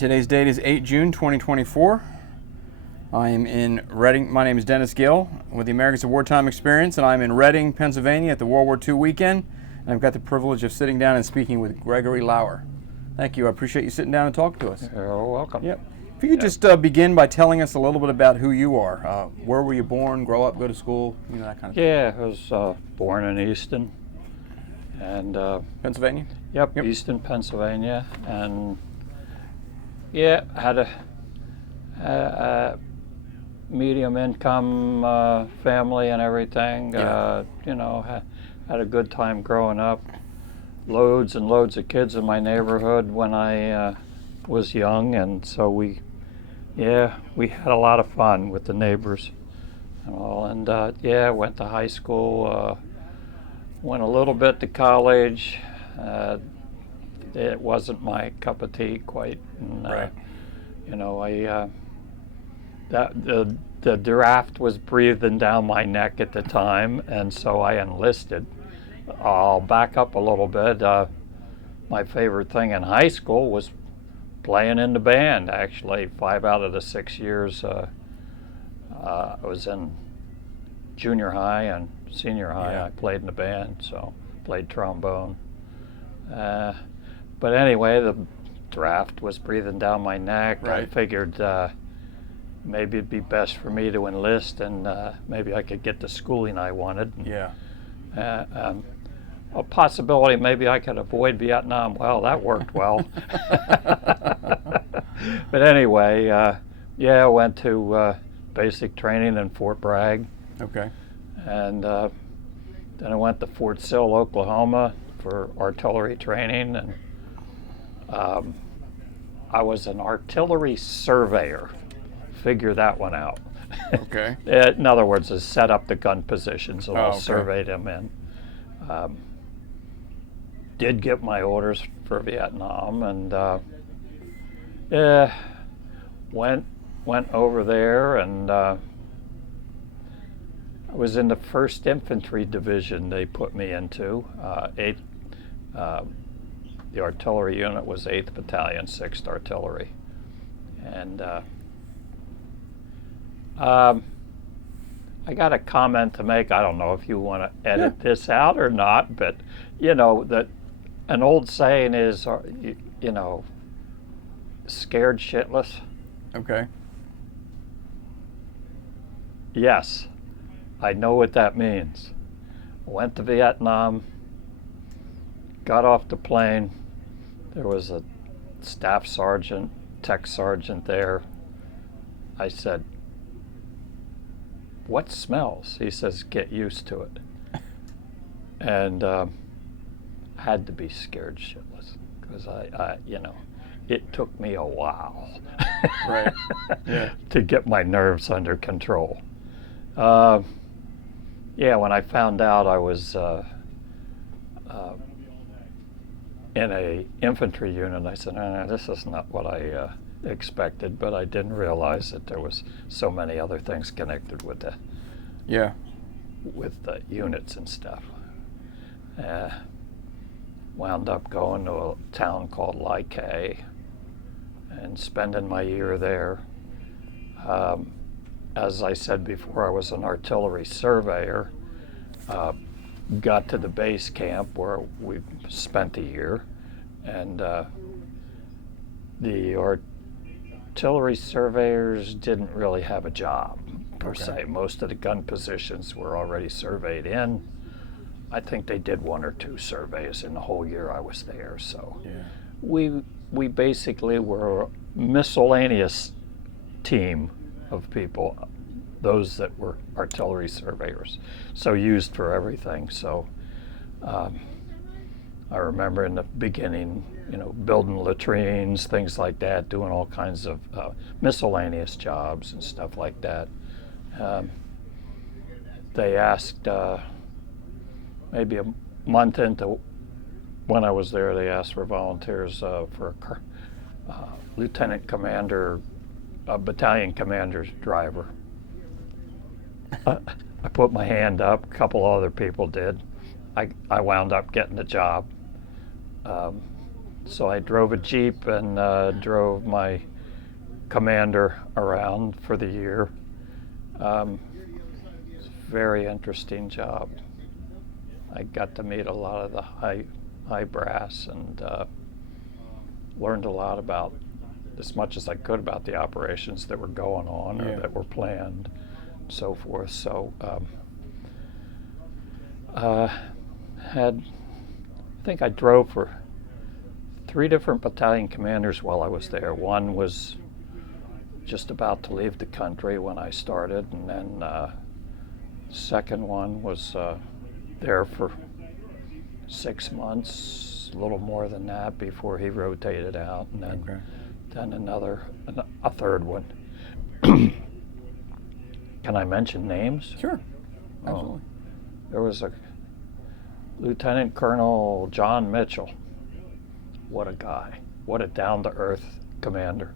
Today's date is 8 June 2024. I am in Reading. My name is Dennis Gill with the Americans of Wartime Experience, and I'm in Reading, Pennsylvania at the World War II weekend. And I've got the privilege of sitting down and speaking with Gregory Lauer. Thank you. I appreciate you sitting down and talking to us. You're welcome. Yep. If you could just begin by telling us a little bit about who you are. Where were you born, grow up, go to school, that kind of thing. Yeah, I was born in Easton. And Pennsylvania? Yep, Easton, Pennsylvania. And yeah, had a medium income family and everything. Yeah. Had a good time growing up. Loads and loads of kids in my neighborhood when I was young, and so we had a lot of fun with the neighbors and all. And went to high school, went a little bit to college. It wasn't my cup of tea quite. And, right. The draft was breathing down my neck at the time, and so I enlisted. I'll back up a little bit. My favorite thing in high school was playing in the band. Actually, 5 out of the 6 years I was in junior high and senior high. Yeah. I played in the band, so played trombone. But anyway, the draft was breathing down my neck. Right. I figured maybe it'd be best for me to enlist, and maybe I could get the schooling I wanted. Yeah. A possibility maybe I could avoid Vietnam. Well, that worked well. But anyway, I went to basic training in Fort Bragg. Okay. And then I went to Fort Sill, Oklahoma for artillery training. And I was an artillery surveyor. Figure that one out. Okay. In other words, is set up the gun positions, and I'll okay. survey them in. Did get my orders for Vietnam, and went over there, and I was in the 1st Infantry Division they put me into. The artillery unit was 8th Battalion, 6th Artillery. And I got a comment to make. I don't know if you want to edit this out or not, but that an old saying is, scared shitless. Okay. Yes, I know what that means. Went to Vietnam, got off the plane. There was a staff sergeant, tech sergeant there. I said, "What smells?" He says, "Get used to it." And had to be scared shitless, because I it took me a while Right. Yeah. to get my nerves under control. When I found out I was in a infantry unit, I said, this is not what I expected, but I didn't realize that there was so many other things connected with the units and stuff. Wound up going to a town called Lyke and spending my year there. As I said before, I was an artillery surveyor. Got to the base camp where we spent a year, and the artillery surveyors didn't really have a job per se. Most of the gun positions were already surveyed in. I think they did 1 or 2 surveys in the whole year I was there. So we basically were a miscellaneous team of people, those that were artillery surveyors, so used for everything. So I remember in the beginning, building latrines, things like that, doing all kinds of miscellaneous jobs and stuff like that. They asked, maybe a month into when I was there, they asked for volunteers for a lieutenant commander, a battalion commander's driver. I put my hand up, a couple other people did. I wound up getting the job. So I drove a Jeep and drove my commander around for the year. It's a very interesting job. I got to meet a lot of the high brass and learned a lot about, as much as I could, about the operations that were going on or that were planned, and so forth. So I think I drove for 3 different battalion commanders while I was there. One was just about to leave the country when I started, and then second one was there for 6 months, a little more than that, before he rotated out, and then then a third one. Can I mention names? Sure, absolutely. There was a Lieutenant Colonel John Mitchell. What a guy! What a down-to-earth commander.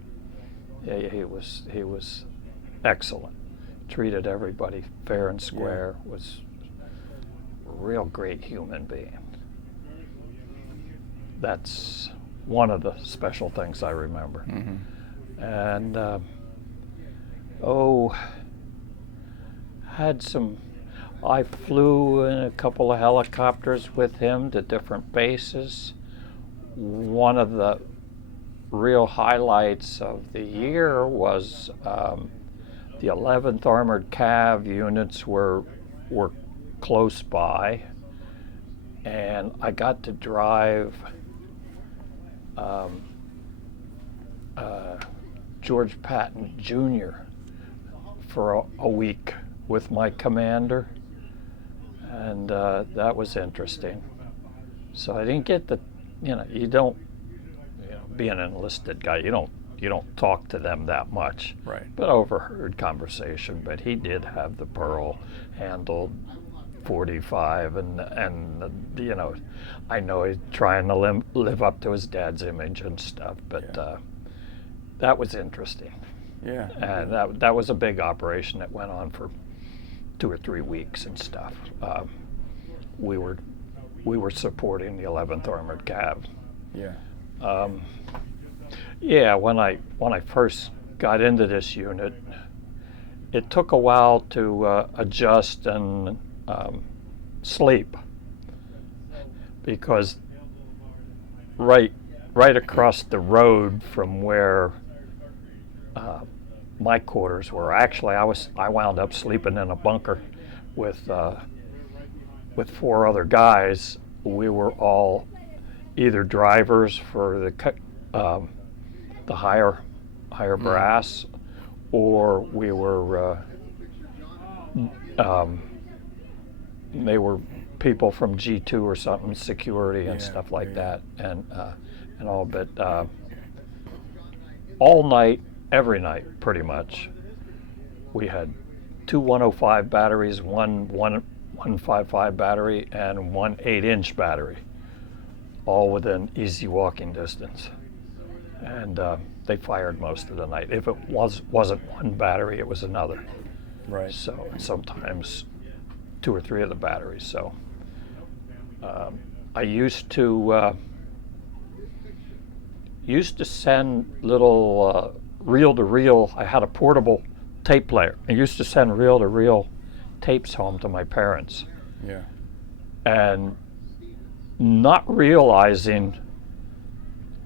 Yeah, he was excellent. Treated everybody fair and square. Was a real great human being. That's one of the special things I remember. Mm-hmm. And I flew in a couple of helicopters with him to different bases. One of the real highlights of the year was the 11th Armored Cav units were close by, and I got to drive George Patton Jr. for a week with my commander, and that was interesting. So I didn't get being an enlisted guy, you don't talk to them that much. Right. But overheard conversation. But he did have the Pearl handled 45, and I know he's trying to live up to his dad's image and stuff. But that was interesting. Yeah. And that was a big operation that went on for 2 or 3 weeks and stuff. We were supporting the 11th Armored Cav. Yeah. When I first got into this unit, it took a while to adjust and sleep, because right across the road from where my quarters were, actually I wound up sleeping in a bunker with 4 other guys. We were all either drivers for the higher brass, or we were they were people from G2 or something, security and stuff like that, and all. But all night, every night, pretty much, we had 2 105 batteries, one 155 battery, and 1 8-inch battery, all within easy walking distance. And they fired most of the night. If it wasn't one battery, it was another. Right. So sometimes 2 or 3 of the batteries. So I used to send little reel-to-reel. I had a portable tape player. I used to send reel-to-reel tapes home to my parents. Yeah. And not realizing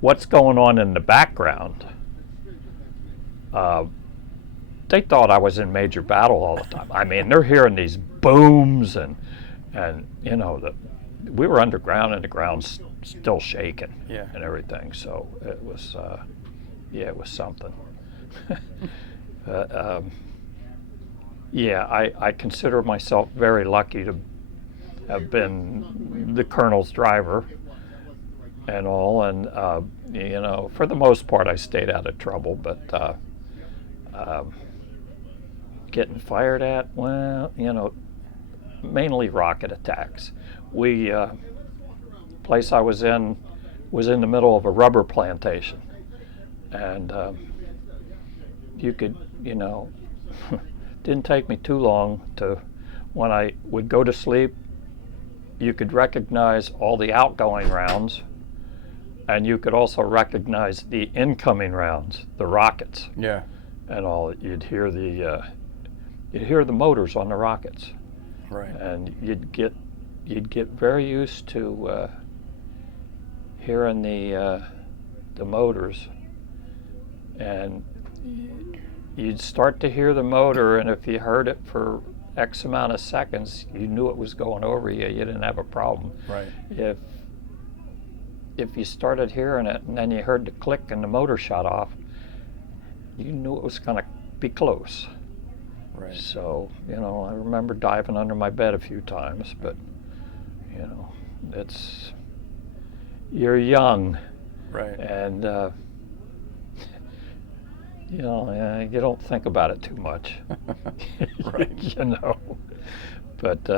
what's going on in the background, they thought I was in major battle all the time. I mean, they're hearing these booms and we were underground and the ground's still shaking and everything. So it was it was something. I consider myself very lucky to have been the colonel's driver and all, and for the most part I stayed out of trouble, but getting fired at, well, mainly rocket attacks. We place I was in the middle of a rubber plantation, and you could, didn't take me too long to, when I would go to sleep, you could recognize all the outgoing rounds and you could also recognize the incoming rounds, the rockets, Yeah. and all. You'd hear the motors on the rockets, Right. and you'd get very used to hearing the motors, and you'd start to hear the motor, and if you heard it for X amount of seconds, you knew it was going over you. You didn't have a problem. Right. If you started hearing it and then you heard the click and the motor shut off, you knew it was going to be close. Right. So, I remember diving under my bed a few times, but, you're young. Right. And, you don't think about it too much. Right. But,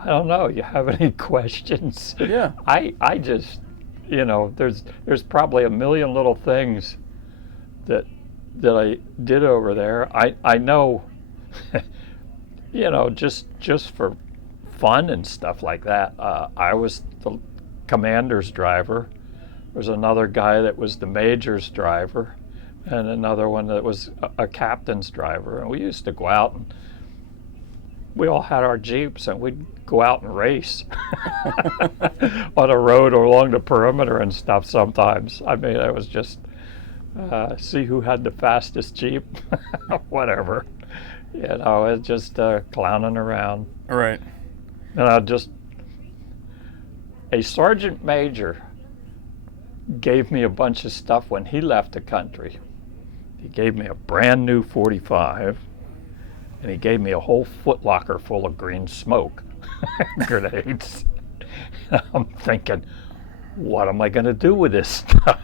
I don't know. You have any questions? Yeah. I just, there's probably a million little things that I did over there. I know, just for fun and stuff like that. I was the commander's driver. There was another guy that was the major's driver, and another one that was a captain's driver. And we used to go out, and we all had our Jeeps, and we'd go out and race on a road or along the perimeter and stuff sometimes. I mean, it was just see who had the fastest Jeep, whatever. It's just clowning around. Right. And a sergeant major gave me a bunch of stuff when he left the country. He gave me a brand new 45, and he gave me a whole footlocker full of green smoke grenades. I'm thinking, what am I going to do with this stuff?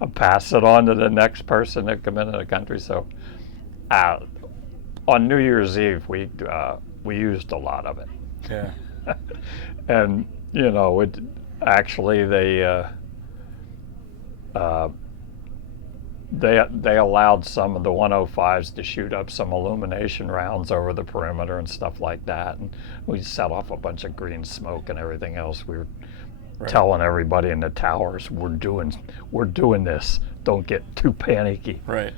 I'll pass it on to the next person that come into the country. So on New Year's Eve, we used a lot of it. Yeah. And, it actually, they allowed some of the 105s to shoot up some illumination rounds over the perimeter and stuff like that, and we set off a bunch of green smoke and everything else. We were telling everybody in the towers, we're doing this. Don't get too panicky. Right.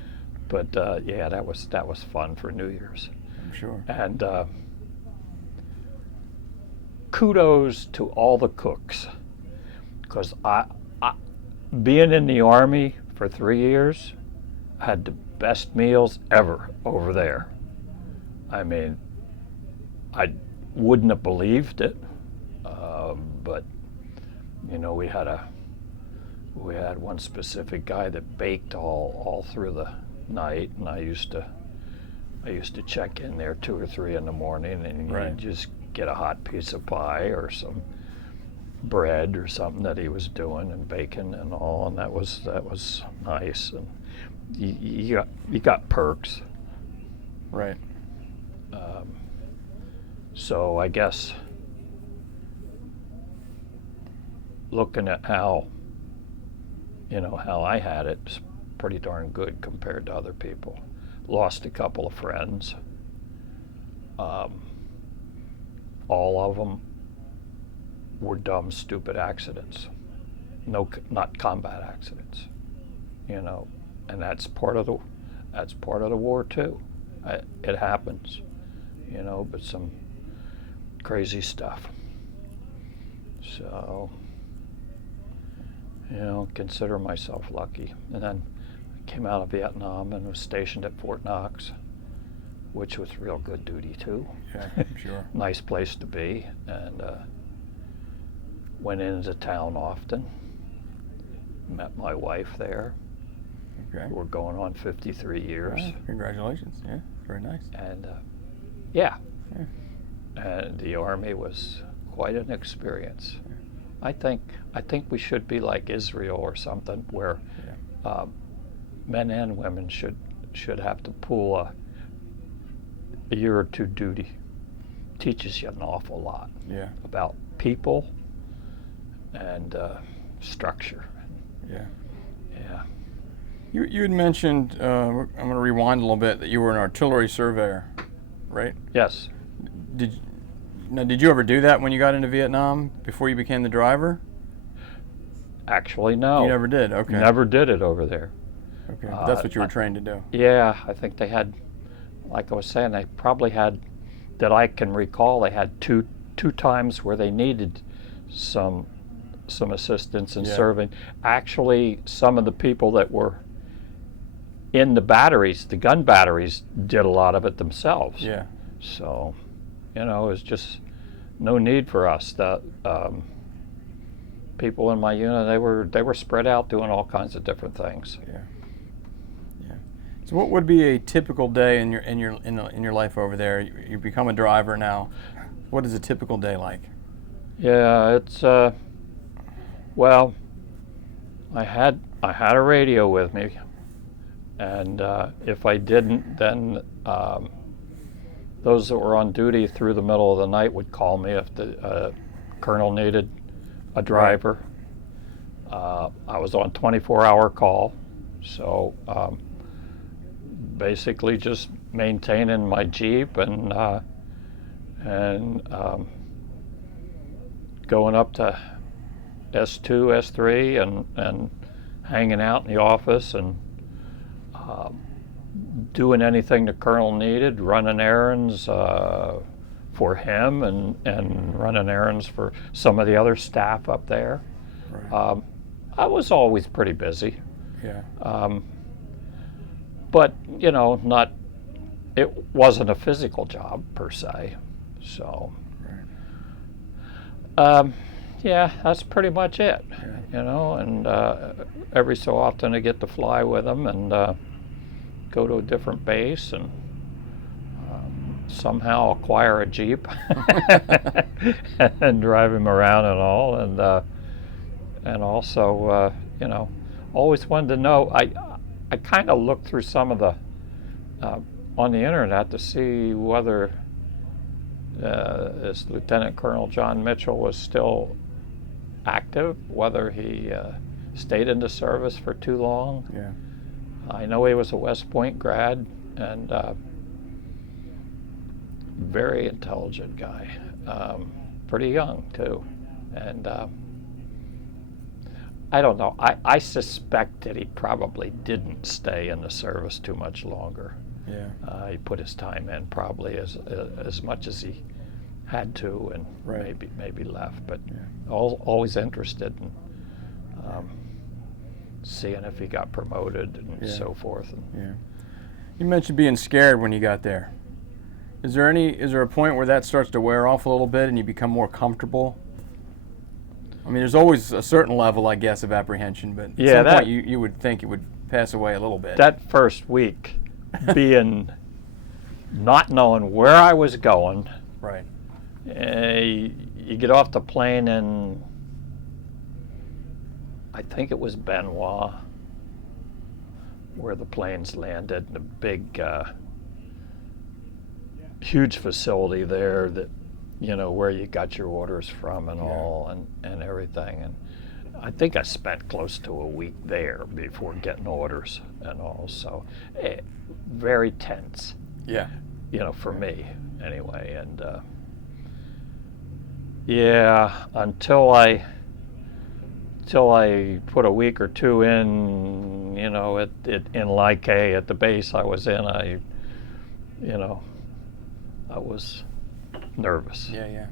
But that was fun for New Year's. I'm sure. And kudos to all the cooks, because I being in the Army for 3 years, I had the best meals ever over there. I mean, I wouldn't have believed it, but we had one specific guy that baked all through the night, and I used to check in there 2 or 3 in the morning, and you'd just get a hot piece of pie or some bread or something that he was doing and baking and all, and that was nice. And you got perks. Right. So I guess looking at how I had it, it's pretty darn good compared to other people. Lost a couple of friends. All of them were dumb, stupid accidents. Not combat accidents. And that's part of the war too. It happens. But some crazy stuff. So, consider myself lucky. And then I came out of Vietnam and was stationed at Fort Knox, which was real good duty too. Yeah, I'm sure. Nice place to be, and went into town often. Met my wife there. Okay. We're going on 53 years. Oh, congratulations. Yeah, very nice. And yeah. And the Army was quite an experience. I think we should be like Israel or something, where men and women should have to pull a year or two duty. Teaches you an awful lot about people and structure. Yeah. Yeah. You had mentioned, I'm going to rewind a little bit, that you were an artillery surveyor, right? Yes. Now, did you ever do that when you got into Vietnam before you became the driver? Actually, no. You never did. Okay. Never did it over there. Okay. That's what you were trained to do. Yeah, I think they had, like I was saying, they probably had, that I can recall, they had two times where they needed some assistance in serving. Actually, some of the people that were in the batteries, the gun batteries, did a lot of it themselves. Yeah. So, it was just no need for us. The people in my unit, they were spread out doing all kinds of different things. Yeah. Yeah. So, what would be a typical day in your life over there? You become a driver now. What is a typical day like? Yeah, it's well, I had a radio with me, and if I didn't, then those that were on duty through the middle of the night would call me if the colonel needed a driver. I was on 24-hour call, so basically just maintaining my Jeep and going up to S2, S3, and hanging out in the office and doing anything the colonel needed, running errands for him and running errands for some of the other staff up there. Right. I was always pretty busy. Yeah. But, it wasn't a physical job per se. So, yeah, that's pretty much it, and every so often I get to fly with them and go to a different base and somehow acquire a Jeep and drive him around and all, and also, always wanted to know, I kind of looked through some of the, on the internet to see whether this Lieutenant Colonel John Mitchell was still active, whether he stayed in the service for too long. Yeah. I know he was a West Point grad and very intelligent guy, pretty young too, and I don't know. I suspect that he probably didn't stay in the service too much longer. Yeah. He put his time in probably as much as he had to, and maybe left. But always interested in seeing if he got promoted and so forth. Yeah. You mentioned being scared when you got there. Is there a point where that starts to wear off a little bit and you become more comfortable? I mean, there's always a certain level, I guess, of apprehension, but at some point you would think it would pass away a little bit. That first week, not knowing where I was going. Right. You get off the plane in, I think it was Benoit, where the planes landed, in a big, huge facility there that, where you got your orders from and all, and everything. And I think I spent close to a week there before getting orders and all. So very tense. Yeah. For me anyway. And until I put a week or two in, in Like at the base I was in, I was nervous. Yeah.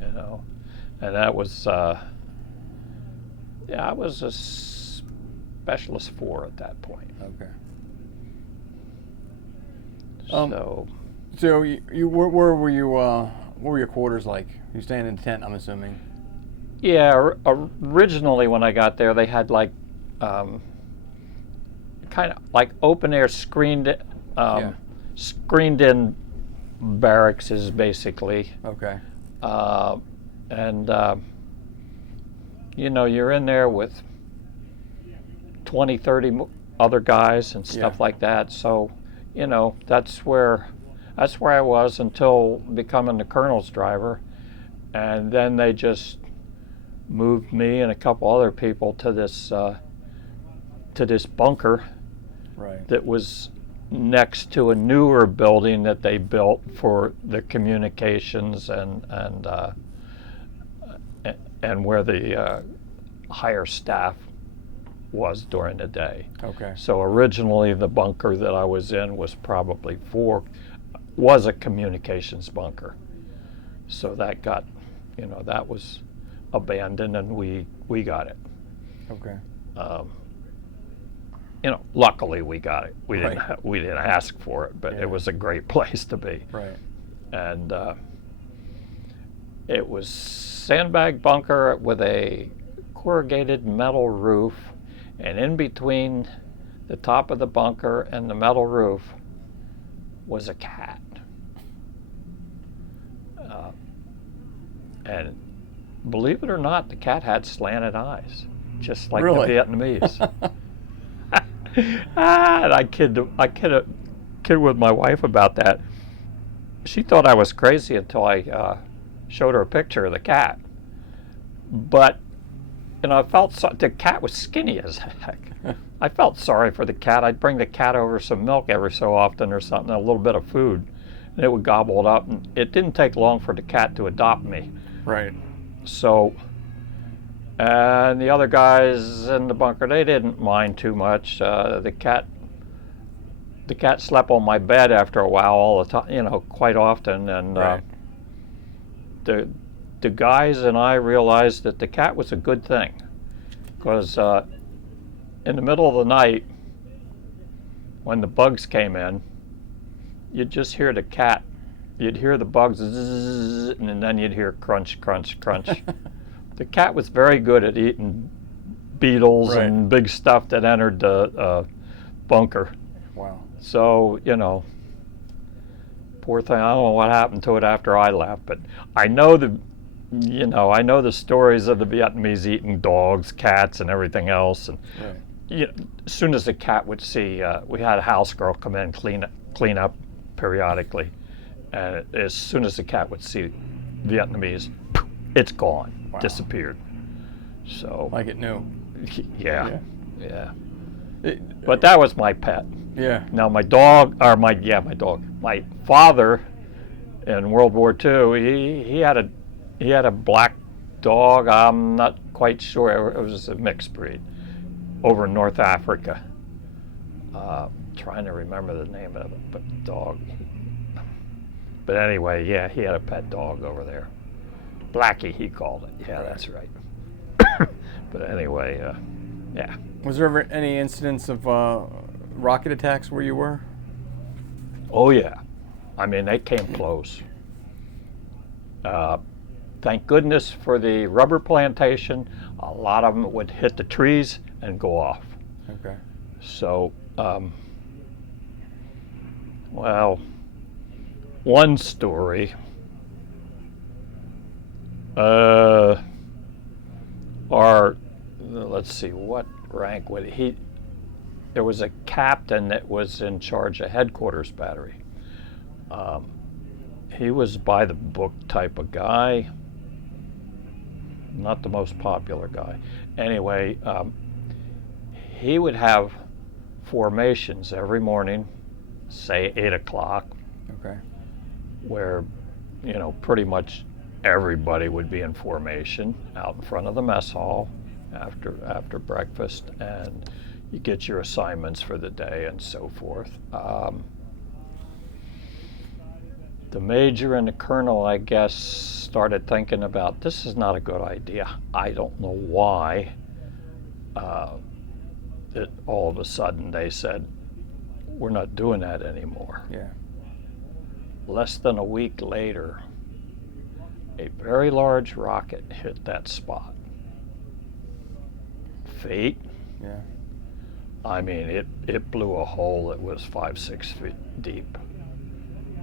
And that was, I was a specialist 4 at that point. Okay. So you where were you? What were your quarters like? You staying in a tent, I'm assuming. Yeah, originally when I got there, they had like kind of like open air screened in barracks is basically. Okay. And you're in there with 20, 30 other guys and stuff like that. So, that's where I was until becoming the colonel's driver, and then they just moved me and a couple other people to this bunker Right. that was next to a newer building that they built for the communications and where the higher staff was during the day. Okay. So originally the bunker that I was in was was a communications bunker. So that got, that was abandoned, and we got it. Okay. Luckily we got it. We Right. didn't ask for it, but Yeah. it was a great place to be. Right. And it was sandbag bunker with a corrugated metal roof, and in between the top of the bunker and the metal roof was a cat. And believe it or not, the cat had slanted eyes, just like Really? the Vietnamese. And I kid with my wife about that. She thought I was crazy until I showed her a picture of the cat. But I felt the cat was skinny as heck. I felt sorry for the cat. I'd bring the cat over some milk every so often or something, a little bit of food, and it would gobble it up. And it didn't take long for the cat to adopt me. Right. So, and the other guys in the bunker, they didn't mind too much. The cat slept on my bed after a while all the time, quite often. And Right. The guys and I realized that the cat was a good thing, because in the middle of the night, when the bugs came in, you'd just hear the cat. You'd hear the bugs, zzz, and then you'd hear crunch, crunch, crunch. The cat was very good at eating beetles Right. and big stuff that entered the bunker. Wow. So, poor thing. I don't know what happened to it after I left, but I know I know the stories of the Vietnamese eating dogs, cats, and everything else. And Right. as soon as the cat would see, we had a house girl come in and clean up periodically. And as soon as the cat would see Vietnamese, it's gone, Wow. Disappeared. So, Like it knew. yeah. It- But that was my pet. yeah. Now my dog. My father in World War II, he had a black dog. I'm not quite sure. It was a mixed breed over in North Africa. Trying to remember the name of it, but the dog. But anyway, yeah, he had a pet dog over there. Blackie, he called it. Yeah, that's right. But anyway, yeah. Was there ever any incidents of rocket attacks where you were? Oh yeah, I mean they came close. Thank goodness for the rubber plantation. A lot of them would hit the trees and go off. Okay. So, well, one story. Let's see, what rank would he? There was a captain that was in charge of headquarters battery. He was by the book type of guy, not the most popular guy. Anyway, he would have formations every morning, say 8 o'clock, Okay. where, pretty much everybody would be in formation out in front of the mess hall after breakfast, and you get your assignments for the day and so forth. The major and the colonel, I guess, started thinking about, this is not a good idea. I don't know why. All of a sudden they said, we're not doing that anymore. Yeah. Less than a week later, a very large rocket hit that spot. Fate. Yeah. I mean, it blew a hole that was 5-6 feet deep,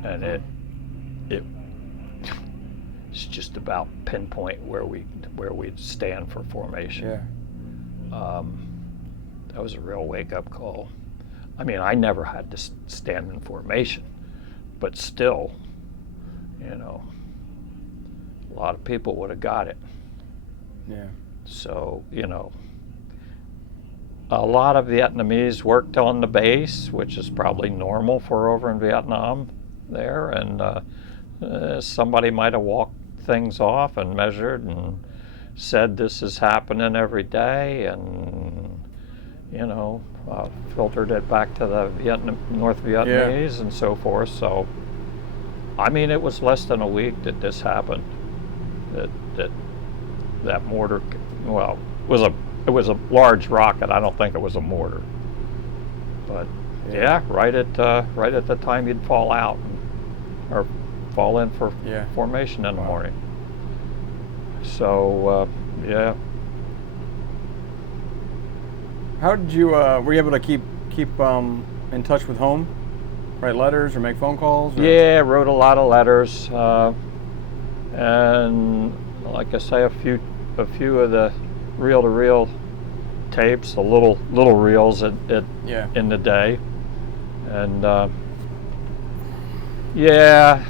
and it's just about pinpoint where we'd stand for formation. Yeah. That was a real wake-up call. I mean, I never had to stand in formation, but still, a lot of people would have got it. Yeah. So, a lot of Vietnamese worked on the base, which is probably normal for over in Vietnam there, and somebody might have walked things off and measured and said this is happening every day, and filtered it back to the North Vietnamese and so forth. So, I mean, it was less than a week that this happened. That mortar, well, it was a large rocket. I don't think it was a mortar. But right at the time you'd fall out or fall in for formation in the morning. So How did you were you able to keep in touch with home? Write letters or make phone calls? Or? Yeah, wrote a lot of letters, and like I say, a few of the reel-to-reel tapes, the little reels in the day, and a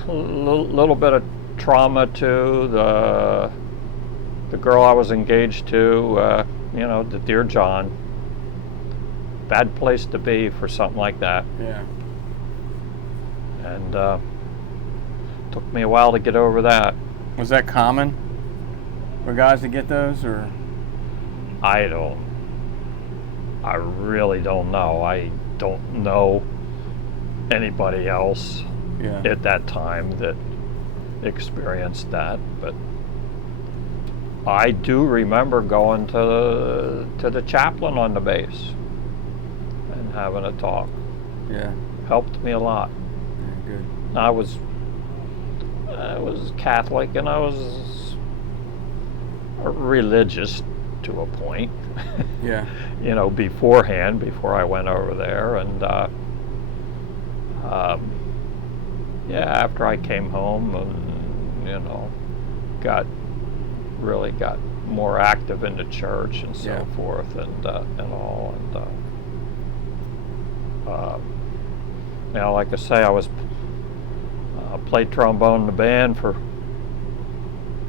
little bit of trauma to the girl I was engaged to, the Dear John. Bad place to be for something like that. Yeah. And took me a while to get over that. Was that common for guys to get those, or? I really don't know. I don't know anybody else at that time that experienced that, but I do remember going to the chaplain on the base and having a talk. Yeah. Helped me a lot. Yeah, good. I was Catholic, and I was religious to a point. Yeah. Beforehand, before I went over there, and after I came home, and got more active in the church and so forth, and all, and like I say, I was played trombone in the band for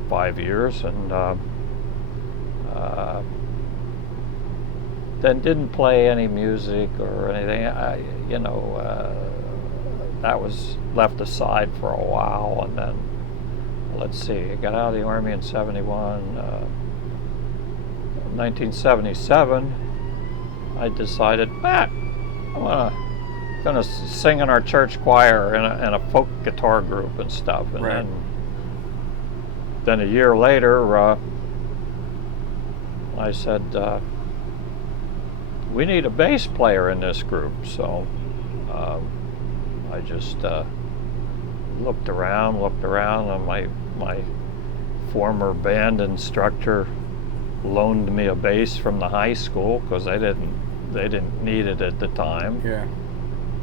5 years, and then didn't play any music or anything. That was left aside for a while, and then let's see, I got out of the Army in 71. 1977, I decided, I'm gonna sing in our church choir in a folk guitar group and stuff. And then a year later, I said, we need a bass player in this group. So I just looked around, and my former band instructor loaned me a bass from the high school because they didn't need it at the time. Yeah.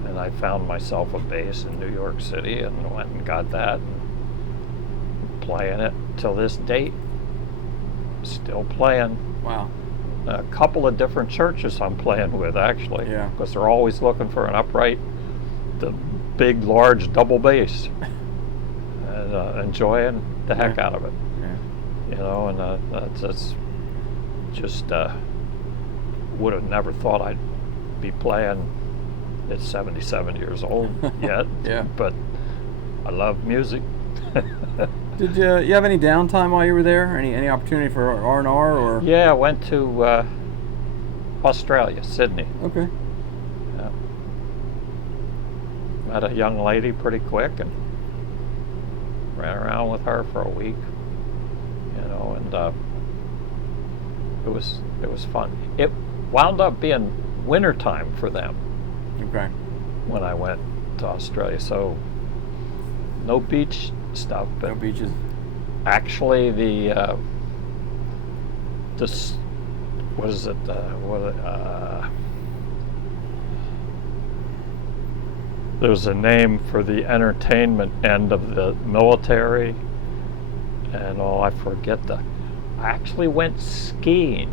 And I found myself a bass in New York City and went and got that, and playing it till this date. Still playing. Wow. A couple of different churches I'm playing with, actually. Yeah. Because they're always looking for an upright, the big, large double bass. And enjoying the heck out of it. Yeah. And that's just would have never thought I'd be playing at 77 years old yet. Yeah. But I love music. Did you have any downtime while you were there? Any opportunity for R&R or? Yeah, I went to Australia, Sydney. Okay. Yeah. Met a young lady pretty quick and ran around with her for a week. And it was fun. It wound up being wintertime for them. Okay. When I went to Australia, so no beach stuff, but no beaches. Actually, there's a name for the entertainment end of the military, and I forget I actually went skiing.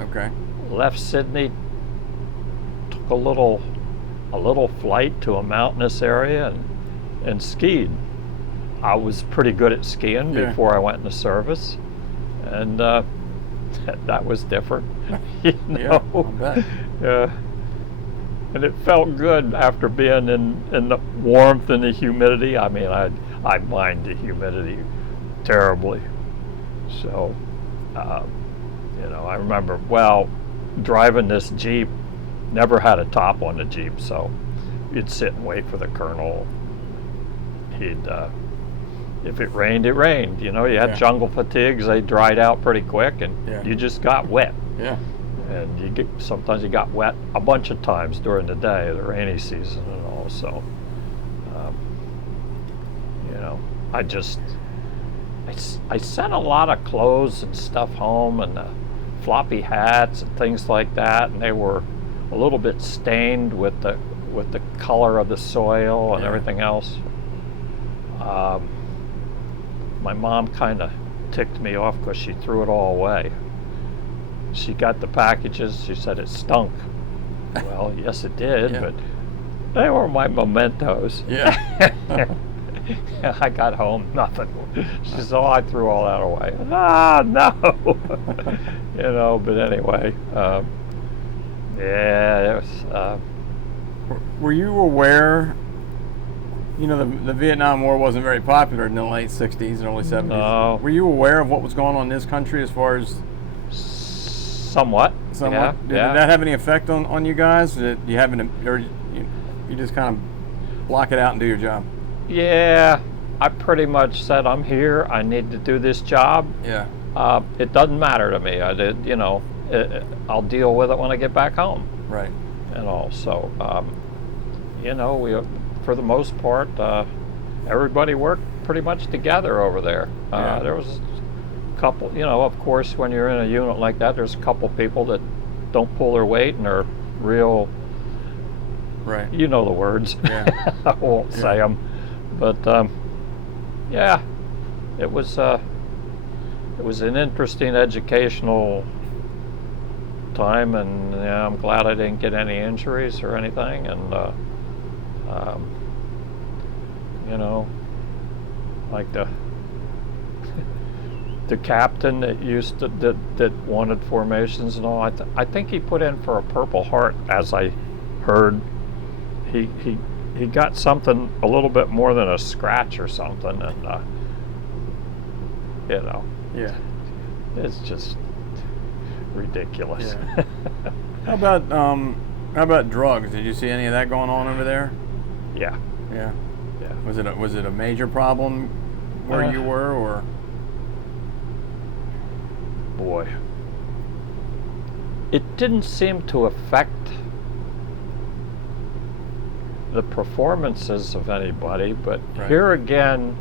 Okay. Left Sydney, took a little flight to a mountainous area and skied. I was pretty good at skiing before I went into service, and that was different. You know? Yeah, I bet. Yeah. And it felt good after being in the warmth and the humidity. I mean, I mind the humidity terribly. So, you know, I remember, well, driving this Jeep, never had a top on the Jeep, so you'd sit and wait for the colonel. He'd, if it rained, it rained. You know, you had jungle fatigues, they dried out pretty quick, and you just got wet. Yeah. And sometimes you got wet a bunch of times during the day, the rainy season and all. So, you know, I sent a lot of clothes and stuff home, and floppy hats and things like that, and they were a little bit stained with the color of the soil and everything else. My mom kind of ticked me off because she threw it all away. She got the packages. She said it stunk. Well, yes, it did, but they were my mementos. Yeah. I got home, nothing. She said, "Oh, I threw all that away." Ah, no. You know, but anyway, yeah, it was. Were you aware? You know, the Vietnam War wasn't very popular in the late '60s and early '70s. No. Were you aware of what was going on in this country as far as? Somewhat. Yeah. Did that have any effect on you guys? Did you have or you just kind of block it out and do your job? Yeah, I pretty much said, I'm here. I need to do this job. Yeah. It doesn't matter to me. I did, you know. I'll deal with it when I get back home. Right. And all. So, you know, we, for the most part, everybody worked pretty much together over there. There was a couple, you know, of course, when you're in a unit like that, there's a couple people that don't pull their weight and are real. Right. You know the words. Yeah. I won't say them. But yeah, it was an interesting educational time, and yeah, I'm glad I didn't get any injuries or anything. And you know, like the captain that wanted formations and all. I think he put in for a Purple Heart, as I heard. He got something a little bit more than a scratch or something, and you know, it's just ridiculous. Yeah. How about drugs? Did you see any of that going on over there? Yeah. Yeah. Was it a major problem where you were, or? Boy, it didn't seem to affect the performances of anybody, but here again,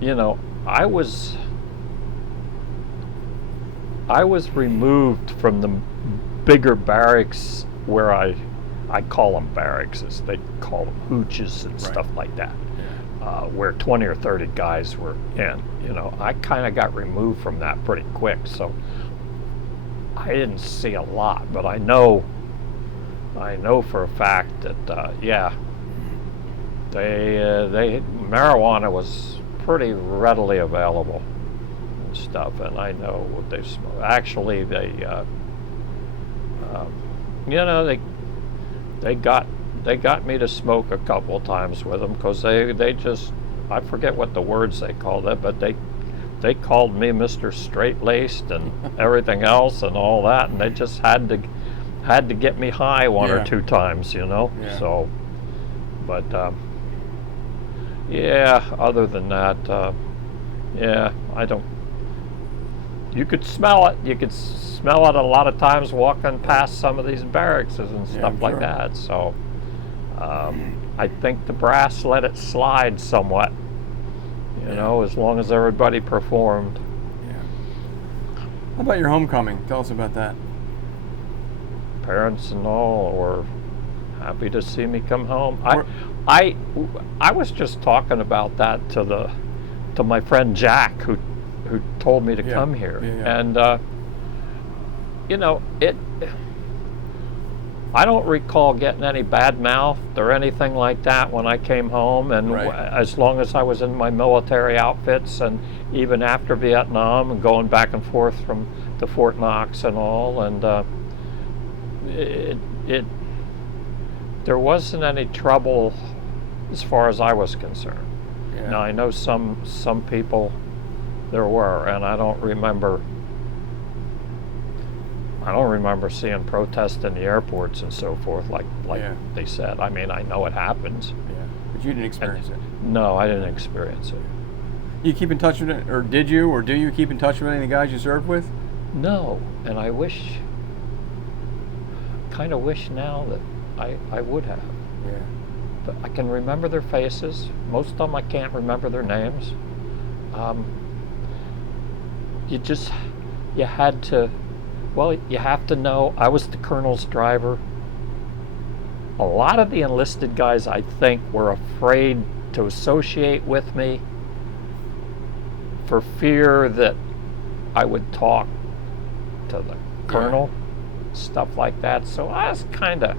you know, I was removed from the bigger barracks where I call them barracks, as they call them hooches and stuff like that, where 20 or 30 guys were in. You know, I kind of got removed from that pretty quick, so I didn't see a lot, but I know for a fact that they marijuana was pretty readily available and stuff, and I know what they smoke. Actually, they you know, they got me to smoke a couple of times with them, because they just, I forget what the words they called it, but they called me Mr. Straight-Laced and everything else and all that, and they just had to get me high one or two times, you know. So, but yeah, other than that, I don't. You could smell it. You could smell it a lot of times walking past some of these barracks and stuff like that. So, I think the brass let it slide somewhat, you know, as long as everybody performed. Yeah. How about your homecoming? Tell us about that. Parents and all were happy to see me come home. I was just talking about that to my friend Jack, who told me to come here, and you know, I don't recall getting any bad mouth or anything like that when I came home, and Right. as long as I was in my military outfits, and even after Vietnam, and going back and forth from to Fort Knox and all, and it there wasn't any trouble as far as I was concerned. Yeah. Now I know some people there were, and I don't remember seeing protests in the airports and so forth like Yeah. they said. I mean, I know it happens. Yeah. But you didn't experience it. No, I didn't experience it. You keep in touch with it, or did you, or do you keep in touch with any of the guys you served with? No, and I kind of wish now that I would have. Yeah. But I can remember their faces. Most of them I can't remember their names. You had to, well, you have to know. I was the colonel's driver. A lot of the enlisted guys, I think, were afraid to associate with me for fear that I would talk to the colonel, stuff like that. So I was kind of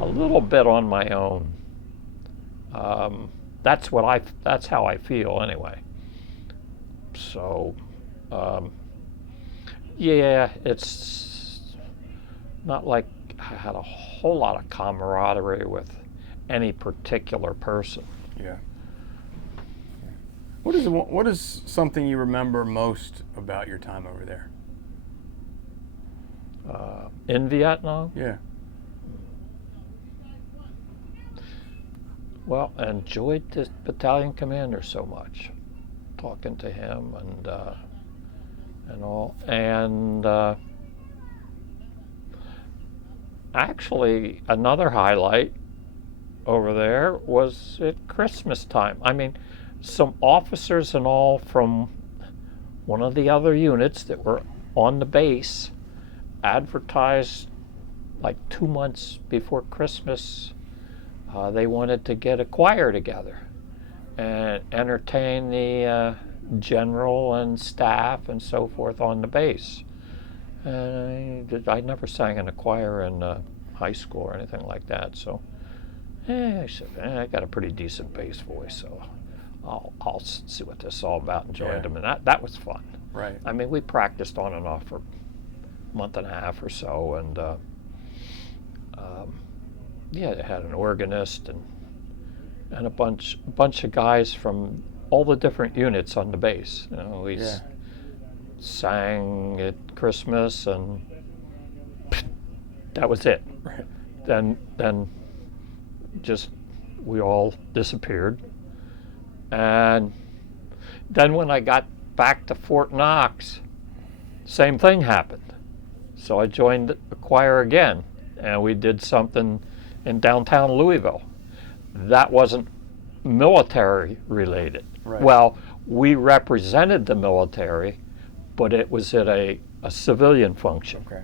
a little bit on my own. That's how I feel anyway. So, yeah, it's not like I had a whole lot of camaraderie with any particular person. Yeah. What is something you remember most about your time over there? In Vietnam? Yeah. Well, I enjoyed the battalion commander so much, talking to him and all. And actually, another highlight over there was at Christmas time. I mean, some officers and all from one of the other units that were on the base advertised like 2 months before Christmas. They wanted to get a choir together and entertain the general and staff and so forth on the base. And I never sang in a choir in high school or anything like that. So I said, I got a pretty decent bass voice, so I'll see what this is all about, and joined them. And that was fun. Right. I mean, we practiced on and off for a month and a half or so, and they had an organist and a bunch of guys from all the different units on the base. You know, we sang at Christmas, and that was it. Right. Then just we all disappeared, and then when I got back to Fort Knox, same thing happened. So I joined the choir again, and we did something in downtown Louisville. That wasn't military related. Right. Well, we represented the military, but it was at a civilian function. Okay.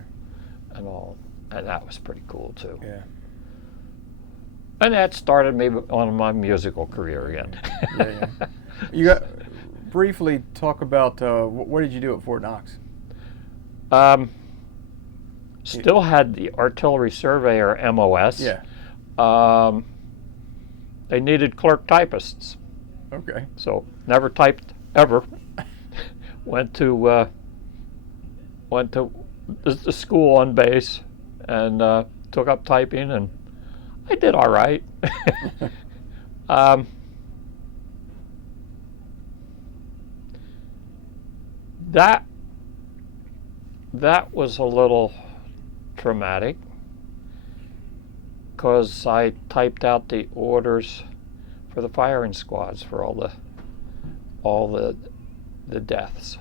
And all, and that was pretty cool too. Yeah. And that started me on my musical career again. Yeah. You briefly talk about what did you do at Fort Knox? Still had the Artillery Surveyor MOS. Yeah. They needed clerk typists, Okay. so never typed ever. went to the school on base and took up typing, and I did all right. That was a little traumatic, because I typed out the orders for the firing squads for all the deaths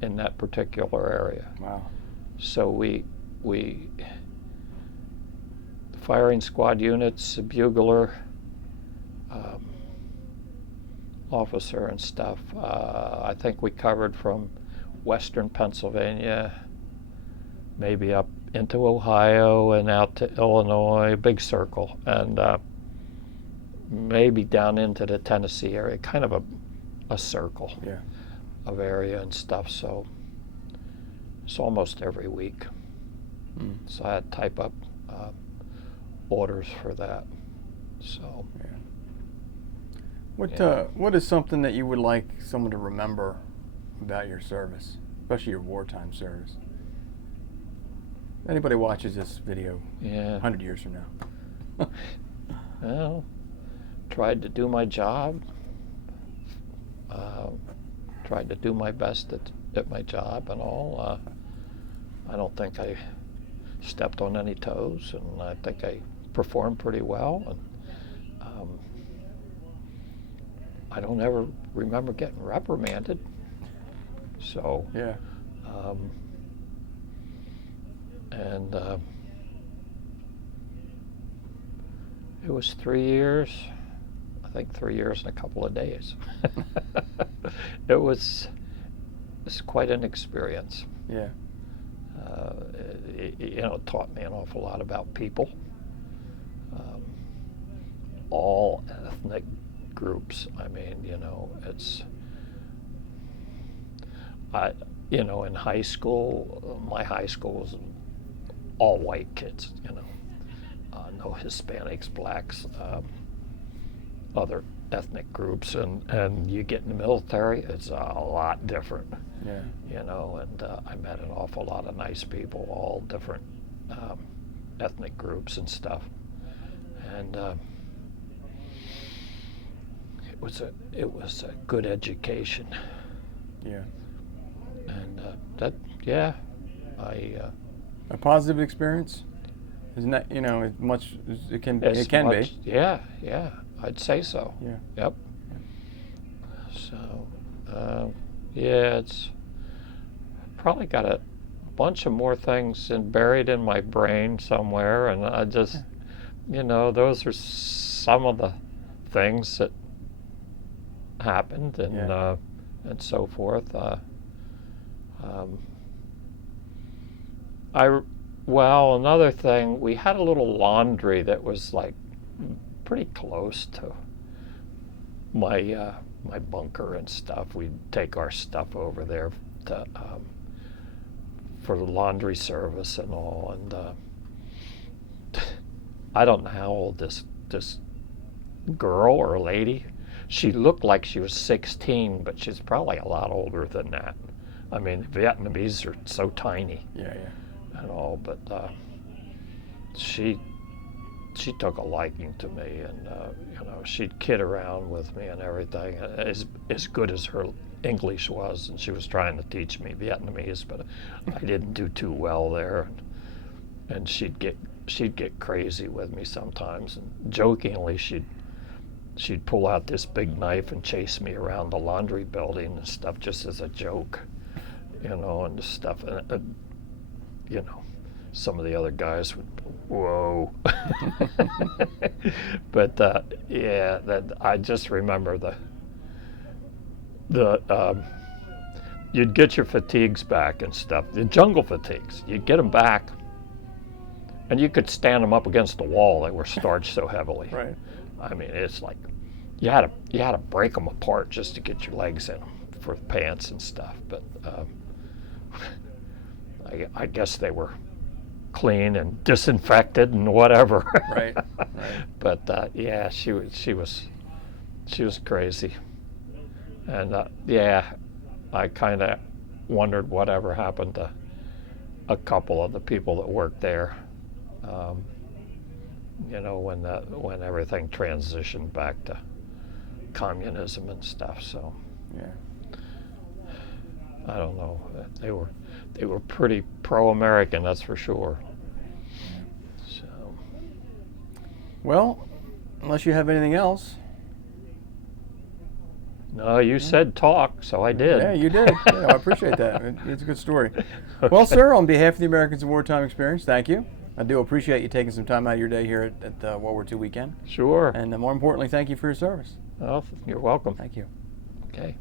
in that particular area. Wow. So we the firing squad units, a bugler, officer and stuff. I think we covered from western Pennsylvania, maybe up into Ohio and out to Illinois, big circle, and maybe down into the Tennessee area, kind of a circle of area and stuff. So it's almost every week. So I had to type up orders for that. So. Yeah. What is something that you would like someone to remember about your service, especially your wartime service? Anybody watches this video 100 years from now? Well, tried to do my job. Tried to do my best at my job and all. I don't think I stepped on any toes, and I think I performed pretty well. And I don't ever remember getting reprimanded. So yeah. And it was 3 years. I think 3 years and a couple of days. It was quite an experience. Yeah. It taught me an awful lot about people, all ethnic groups. I mean, in high school, my high school was all white kids, no Hispanics, blacks, other ethnic groups, and you get in the military, it's a lot different. Yeah. And I met an awful lot of nice people, all different ethnic groups and stuff, and it was a good education. Yeah. And a positive experience, isn't that as much as it can be? Yeah, I'd say so. Yeah. Yep. So, it's probably got a bunch of more things buried in my brain somewhere, and I just, those are some of the things that happened, and so forth. Another thing, we had a little laundry that was like pretty close to my my bunker and stuff. We'd take our stuff over there to for the laundry service and all. And I don't know how old this girl or lady. She looked like she was 16, but she's probably a lot older than that. I mean, Vietnamese are so tiny. Yeah. And all, but she took a liking to me, and she'd kid around with me and everything. As good as her English was, and she was trying to teach me Vietnamese, but I didn't do too well there. And she'd get crazy with me sometimes, and jokingly she'd pull out this big knife and chase me around the laundry building and stuff, just as a joke, and stuff. And, some of the other guys would, whoa. But that I just remember you'd get your fatigues back and stuff, the jungle fatigues. You'd get them back, and you could stand them up against the wall. They were starched so heavily. Right. I mean, it's like you had to break them apart just to get your legs in them for the pants and stuff. But I guess they were clean and disinfected and whatever. Right. But she was crazy, and I kind of wondered whatever happened to a couple of the people that worked there. When everything transitioned back to communism and stuff. So I don't know. They were pretty pro-American, that's for sure. So. Well, unless you have anything else. No, you said talk, so I did. Yeah, you did. Yeah, I appreciate that. It's a good story. Okay. Well, sir, on behalf of the Americans in Wartime Experience, thank you. I do appreciate you taking some time out of your day here at the World War II weekend. Sure. And more importantly, thank you for your service. Well, you're welcome. Thank you. Okay.